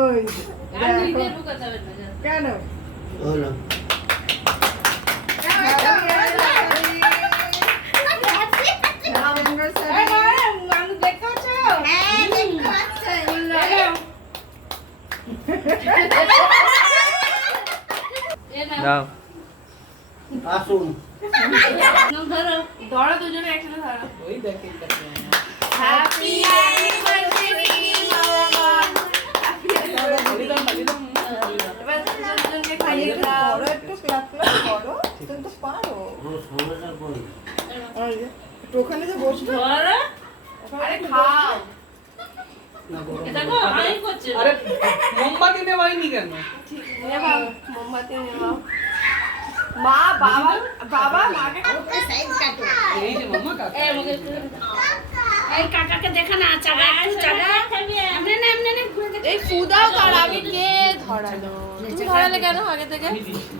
ওই আর নিজে ঢুকাতে হবে না কেন হলো মানুষ দেখতে পাচ্ছ? দাও আসুন ধরো ধরো দুজনে একসাথে ধরো। ওই দেখে হ্যাপি অ্যানিভার্সারি মামা। এবার দুজনকে খাইয়ে দাও। বড় একটু ক্লাস ক্লাস করো তুমি তো পারো ও সমস্যা কই ওই যে, একটু ওখানে যে বসবে ধরো আরে খাও। এটা তো আমি করছি আরে মোমবাতি নেওয়াইনি কেন? নেবাও মোমবাতি নেবাও। মা বাবা বাবা মাকে এই যে মাম্মা কাকা এই মুখে এই কাকাকে দেখা না চাগা একটু চাগা এমনি না এমনি না ঘুরে দেখ এই ফুদাও কার আমি কে ধরালো? তুমি ধরালে কেন আগে থেকে? আমি দিচ্ছি